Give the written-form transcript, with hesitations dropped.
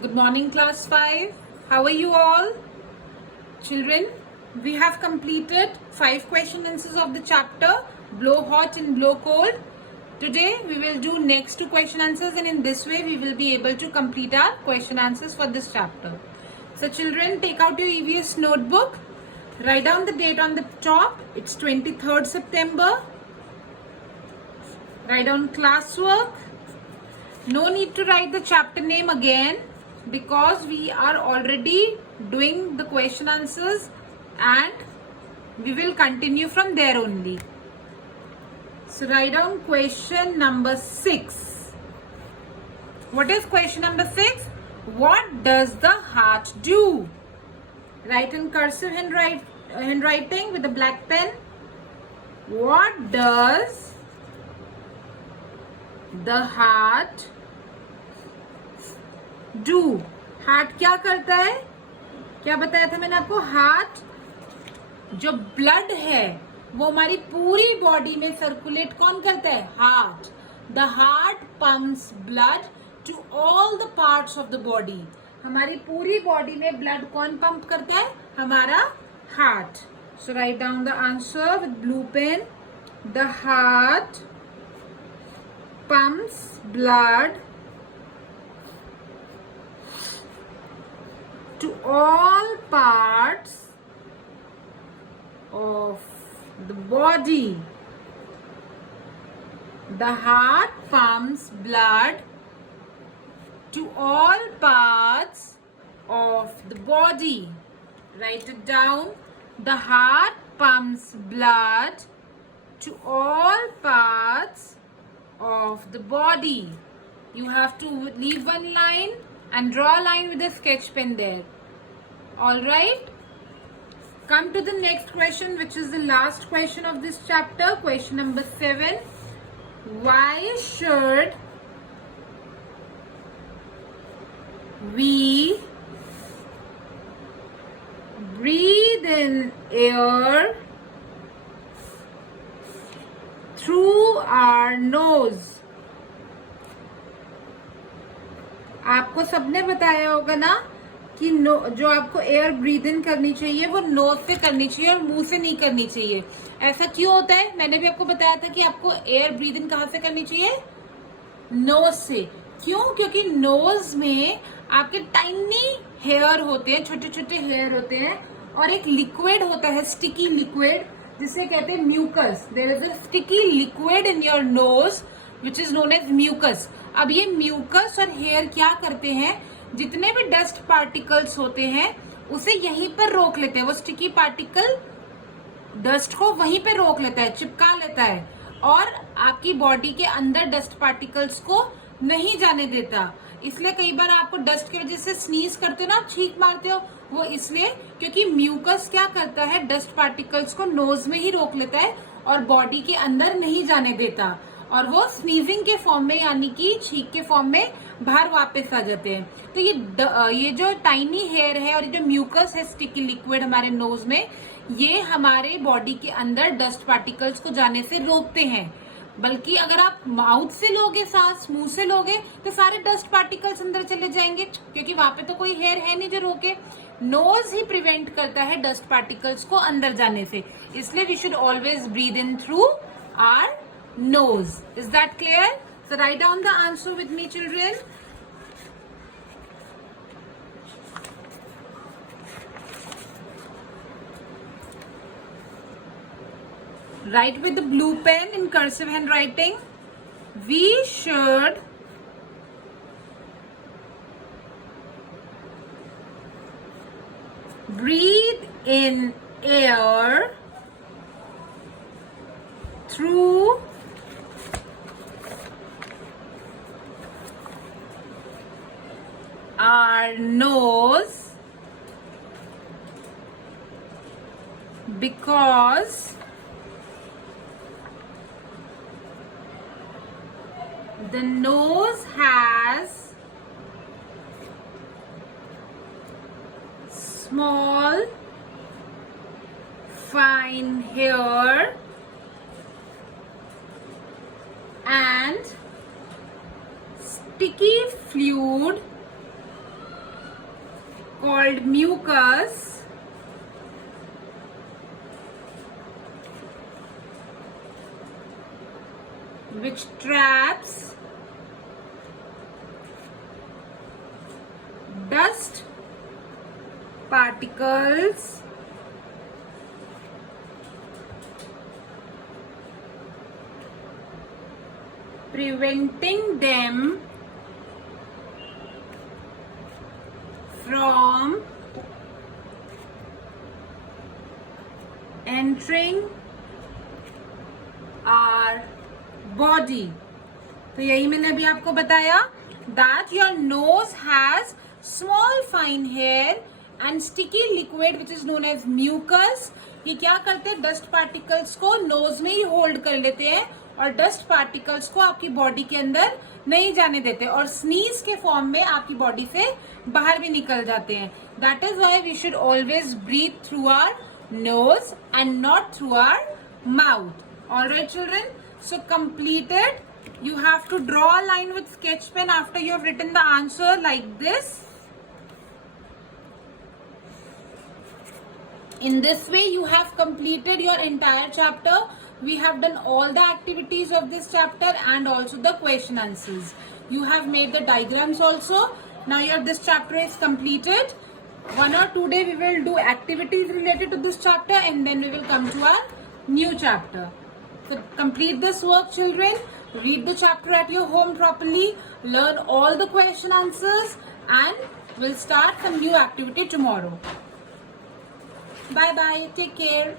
Good morning, class 5. How are you all? Children, we have completed 5 question answers of the chapter Blow Hot and Blow Cold. Today we will do next 2 question answers, and in this way we will be able to complete our question answers for this chapter. So children, take out your EVS notebook. Write down the date on the top. It's 23rd September. Write down classwork. No need to write the chapter name again because we are already doing the question answers and we will continue from there only. So write down question number 6. What is question number 6? What does the heart do? Write in cursive handwriting with a black pen. What does the heart do? Heart क्या करता है? क्या बताया था मैंने आपको? Heart जो blood है वो हमारी पूरी बॉडी में सर्कुलेट कौन करता है? Heart. The heart pumps blood to all the parts of the body. हमारी पूरी बॉडी में ब्लड कौन पंप करता है? हमारा heart. So write down the answer with blue pen. The heart pumps blood to all parts of the body. The heart pumps blood to all parts of the body. Write it down. The heart pumps blood to all parts of the body. You have to leave one line and draw a line with a sketch pen there. All right. Come to the next question, which is the last question of this chapter. Question number 7. Why should we breathe in air through our nose? आपको सबने बताया होगा ना कि जो आपको air breathe in करनी चाहिए वो नोज से करनी चाहिए और मुंह से नहीं करनी चाहिए. ऐसा क्यों होता है? मैंने भी आपको बताया था कि आपको एयर ब्रीद इन कहाँ से करनी चाहिए? नोज से. क्यों? क्योंकि नोज में आपके टाइनी हेयर होते हैं, छोटे छोटे हेयर होते हैं, और एक लिक्विड होता है, स्टिकी लिक्विड, जिसे कहते हैं mucus. There is a sticky liquid in your nose which is known as mucus. अब ये म्यूकस और हेयर क्या करते हैं? जितने भी डस्ट पार्टिकल्स होते हैं उसे यहीं पर रोक लेते हैं. वो स्टिकी पार्टिकल डस्ट को वहीं पे रोक लेता है, चिपका लेता है, और आपकी बॉडी के अंदर डस्ट पार्टिकल्स को नहीं जाने देता. इसलिए कई बार आपको डस्ट की वजह से स्नीज करते हो ना, छींक मारते हो, वो इसलिए क्योंकि म्यूकस क्या करता है? डस्ट पार्टिकल्स को नोज में ही रोक लेता है और बॉडी के अंदर नहीं जाने देता, और वो स्नीजिंग के फॉर्म में यानी कि छींक के फॉर्म में बाहर वापस आ जाते हैं. तो ये जो टाइनी हेयर है और ये जो म्यूकस है, स्टिकी लिक्विड हमारे नोज में, ये हमारे बॉडी के अंदर डस्ट पार्टिकल्स को जाने से रोकते हैं. बल्कि अगर आप माउथ से लोगे सांस, मुंह से लोगे, तो सारे डस्ट पार्टिकल्स अंदर चले जाएंगे, क्योंकि वहां पे तो कोई हेयर है नहीं जो रोके. नोज ही प्रिवेंट करता है डस्ट पार्टिकल्स को अंदर जाने से. इसलिए we should always breathe in through our nose. Is that clear? So write down the answer with me, children. Write with the blue pen in cursive handwriting. We should breathe in air through our nose because the nose has small fine hair and sticky fluid called mucus, which traps dust particles preventing them from entering our body. तो यही मैंने अभी आपको बताया that your nose has small fine hair and sticky liquid which is known as mucus. ये क्या करते हैं, डस्ट पार्टिकल्स को नोज में ही होल्ड कर लेते हैं और डस्ट पार्टिकल्स को आपकी बॉडी के अंदर नहीं जाने देते और स्नीज के फॉर्म में आपकी बॉडी से बाहर भी निकल जाते हैं. That is why we should always breathe through our nose and not through our mouth. Alright children, so completed. You have to draw a line with sketch pen after you have written the answer like this. In this way you have completed your entire chapter. We have done all the activities of this chapter and also the question answers. You have made the diagrams also. Now this chapter is completed. 1 or 2 days we will do activities related to this chapter and then we will come to our new chapter. So complete this work, children. Read the chapter at your home properly. Learn all the question answers and we'll start some new activity tomorrow. Bye bye. Take care.